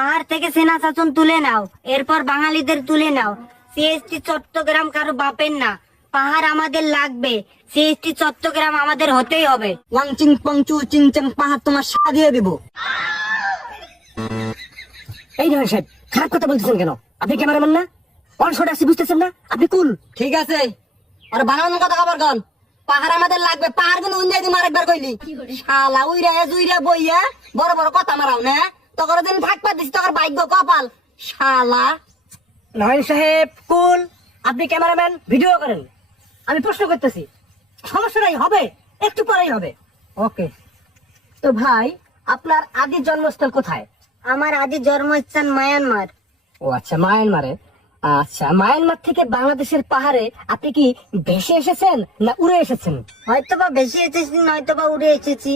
পাহাড় থেকে সেনা শাসন তুলে নাও এরপর বাঙালিদের তুলে নাও। সিএসটি চট্টগ্রাম কারও বাপের না পাহাড় আমাদের লাগবে। সিএসটি চট্টগ্রাম আমাদের হতেই হবে। ওয়াং চিং পং চু চিং চাং পাহাড় তোমার সারা দিয়ে দিব। এই নয় সাহেব খারাপ কথা বলতেছেন কেন? আপনি ক্যামেরাম্যান না? অন শট আসি বুঝতেছেন না? আপনি কুল ঠিক আছে। আর বানানো কথা খবর কন। পাহাড় আমাদের লাগবে পাহাড় কিন্তু উন্নয় তুমি আরেকবার কইলি। শালা উইরা জুইরা বইয়া বড় বড় কথা মারাও না। তখন দিন পা দিছি তখন ভাগ্য কপাল। শালা। নয়ন সাহেব কুল আপনি ক্যামেরাম্যান ভিডিও করেন। আমি প্রশ্ন করতেছি সমস্যা নাই হবে একটু পরেই হবে। ওকে। তো ভাই আপনার আদি জন্মস্থল কোথায়? আমার আদি জন্মস্থান মায়ানমার। ও আচ্ছা মায়ানমারে। আচ্ছা মায়ানমার থেকে বাংলাদেশের পাহাড়ে আপনি কি ভেসে এসেছেন না উড়ে এসেছেন? হয়তোবা বেশি এসেছি নয়তোবা উড়ে এসেছি।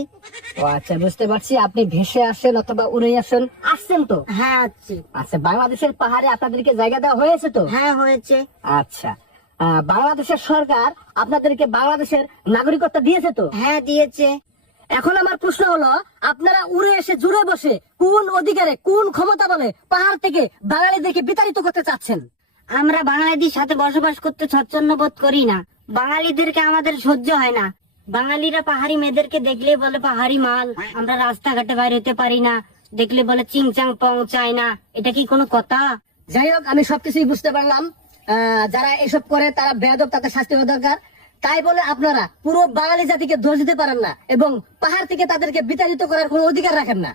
ও আচ্ছা বুঝতে পারছি আপনি ভেসে আসেন অথবা উড়ে আসেন আসছেন তো? হ্যাঁ আছি আচ্ছা বাংলাদেশের পাহাড়ে আপনাদেরকে জায়গা দেওয়া হয়েছে তো? হ্যাঁ হয়েছে। আচ্ছা বাংলাদেশের সরকার আপনাদেরকে বাংলাদেশের নাগরিকত্ব দিয়েছে তো? হ্যাঁ দিয়েছে। এখন আমার প্রশ্ন হলো আপনারা উড়ে এসে জুড়ে বসে কোন অধিকারে কোন ক্ষমতা বলে পাহাড় থেকে বাঙালিদেরকে বিতাড়িত করতে চাচ্ছেন? আমরা বাঙালিদের সাথে বসবাস করতে স্বচ্ছন্দ বোধ করি না। বাঙালিদেরকে আমাদের সহ্য হয় না। বাঙালিরা পাহাড়ি মেয়েদেরকে দেখলে বলে পাহাড়ি মাল আমরা রাস্তাঘাটে বাইরে হতে পারি না। দেখলে বলে চিংচাং পং চায় না। এটা কি কোনো কথা? যাই হোক আমি সবকিছুই বুঝতে পারলাম। আহ, যারা এসব করে তারা বেয়াদব তাদের শাস্তি হওয়া দরকার। তাই বলে আপনারা পুরো বাঙালি জাতিকে দোষ দিতে পারেন না এবং পাহাড় থেকে তাদেরকে বিতাড়িত করার কোনো অধিকার রাখেন না।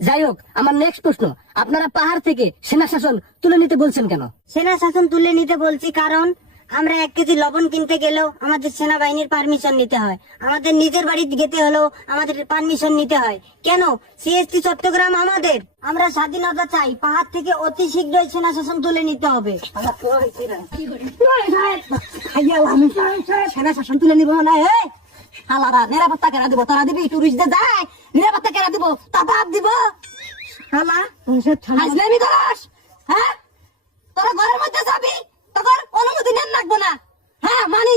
যাই হোক, আমার নেক্সট প্রশ্ন, আপনারা পাহাড় থেকে সেনা শাসন তুলে নিতে বলছেন কেন? সেনা শাসন তুলে নিতে বলছি কারণ আমরা এক কেজি লবণ কিনতে গেলেও আমাদের সেনাবাহিনীর পারমিশন নিতে হয়। আমাদের নিজের বাড়ি যেতে হলেও আমাদের পারমিশন নিতে হয়। কেন? সিএসটি চট্টগ্রাম আমাদের। আমরা স্বাধীনতা চাই। পাহাড় থেকে অতি শীঘ্রই সেনা শাসন তুলে নিতে হবে। সেনা শাসন তুলে নিব না শালারা নিরাপত্তা কেনা দিব তারা দিবি টুরিস্টদের যায়। নিরাপত্তা কেনা দিব তা বাদ দিব করাস হ্যাঁ তোরা ঘরের মধ্যে যাবি তোর অনুমতি নেন লাগবো না হ্যাঁ মানি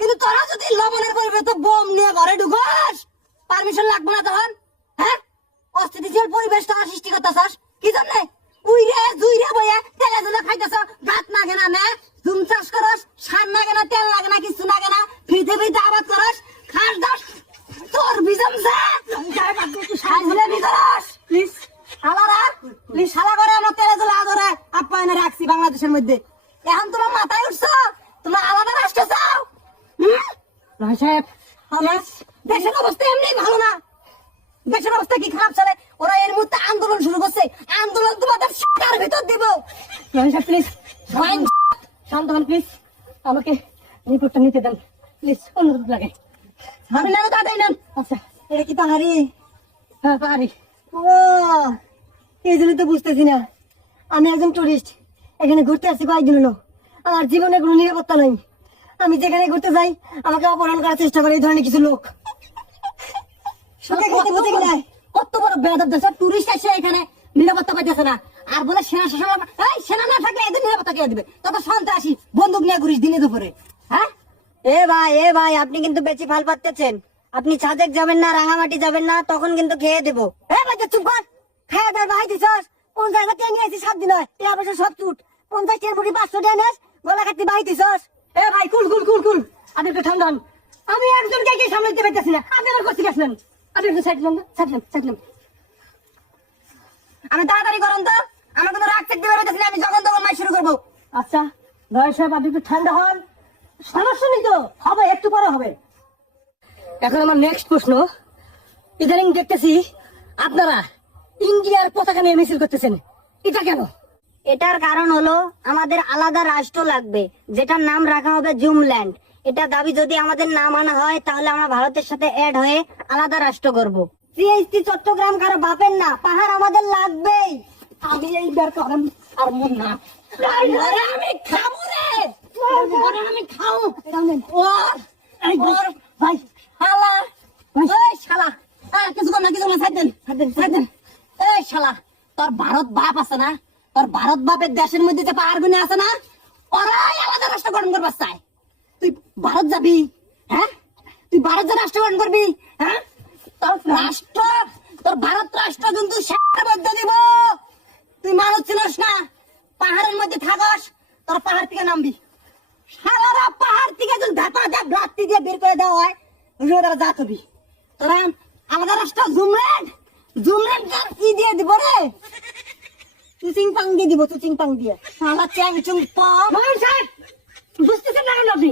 কিন্তু তোরা যদি লবণের পরিবর্তে বোম নিয়ে ঘরে ঢুকাস পারমিশন লাগবে না তখন? হ্যাঁ? অস্থিতিশীল পরিবেশ তোরা সৃষ্টি করতেছস কি জন্য? উইরে জুইরে বইয়া তেলে জুলে খাইতেছ। গাত লাগে না না জুম চাষ করস সার না তেল লাগে না কিছু না। ফ্রিতে ফ্রিতে আবাদ করস খাস দাস তোর বিজম প্লিজ শালারা প্লিজ। শালা করে আমার তেলে জুলে আদরে আপ্যায়নে রাখছি বাংলাদেশের মধ্যে। এখন তোমার মাথায় উঠছো? তোমরা আলাদা রাষ্ট্র চাও নয় সাহেব দেশের অবস্থা এমনি ভালো না। দেশের অবস্থা কি খারাপ চলে? ওরা এর মধ্যে আন্দোলন শুরু করছে। আন্দোলন তোমাদের শিকার ভিতর দিব। প্লিজ শান্ত হন প্লিজ আমাকে রিপোর্টটা নিতে দেন। প্লিজ অনুরোধ লাগে। আমি না তাড়াতাড়ি নেন। আচ্ছা এটা কি পাহাড়ি? হ্যাঁ পারি ও, এই জন্য তো বুঝতেছি না। আমি একজন টুরিস্ট এখানে ঘুরতে আসছি কয়েকদিন হলো আমার জীবনে কোনো নিরাপত্তা নাই। আমি যেখানে ঘুরতে যাই, আমাকে অপহরণ করার চেষ্টা করে এই ধরনের কিছু লোক। কত বড় বেয়াদব দেশ টুরিস্ট এখানে নিরাপত্তা পাইতেছে না। আর বলে সেনা শাসন এই সেনা না থাকলে এদের নিরাপত্তা কে দিবে? তত সন্ত্রাসী বন্দুক নিয়ে ঘুরিস দিনে দুপুরে হ্যাঁ? এ ভাই এ ভাই আপনি কিন্তু বেশি ফাল পাচ্ছেন আপনি সাজেক যাবেন না রাঙামাটি যাবেন না তখন কিন্তু খেয়ে দেবো। এ ভাই চুপ কর। খায় দায় ভাই হাজার টাকা নিয়ে আসি সাত দিন হয়। পয়সা সব চুট। পঞ্চাশ পাঁচশো টাকা নেস গলা ভাই দিছস। এ ভাই কুল কুল কুল কুল। আপনি একটু ঠান্ডা আমি একজনকে কি সামলাইতে পারতেছি না। আপনি আমার করতে গেছিলেন আমি তাড়াতাড়ি করুন তো আমার কোনো রাগ থাকতে আমি যখন তখন মাই শুরু করব। আচ্ছা দয়া সাহেব আপনি একটু ঠান্ডা হন। সমস্যা নেই তো হবে একটু পরে হবে। এখন আমার নেক্সট প্রশ্ন। ইদানিং দেখতেছি আপনারা ইন্ডিয়ার পতাকা নিয়ে মিছিল করতেছেন। এটা কেন? এটার কারণ হলো আমাদের আলাদা রাষ্ট্র লাগবে যেটার নাম রাখা হবে জুমল্যান্ড। এটা দাবি যদি আমাদের না মানা হয় তাহলে আমরা ভারতের সাথে অ্যাড হয়ে আলাদা রাষ্ট্র করব সিএসটি চট্টগ্রাম কারও বাপের না পাহাড় আমাদের লাগবেই। আমি এইবার করেন আর মন না। আমি খাব রে! আমি খাও ওর ওর ভাই। শালা। ওই শালা। আর কিছু না কিছু না সাইড দেন। সাইড দেন। এই শালা তোর ভারত বাপ আছে না? তোর ভারত বাপের দেশের মধ্যে যে পাহাড় গুনে আছে না? ওরাই আলাদা রাষ্ট্র গঠন করবার চায়। তুই ভারত যাবি হ্যাঁ? তুই ভারত যা রাষ্ট্র গঠন করবি হ্যাঁ? তোর রাষ্ট্র, তোর ভারত রাষ্ট্র কিন্তু মধ্যে দিব। মধ্যে থাকস, তোর পাহাড় থেকে নামবি। শালারা পাহাড় থেকে যদি ধাপা ধাপ রাত্রি দিয়ে বের করে দেওয়া হয় ওই তারা তোরা আলাদা রাস্তা জুমরেন্ট জুমরেন্ট ই দিয়ে দিব রে? চুচিং পাং দিয়ে দিব, চুচিং পাং দিয়ে। শালা চ্যাং চুং বুঝতেছেন না কেন আপনি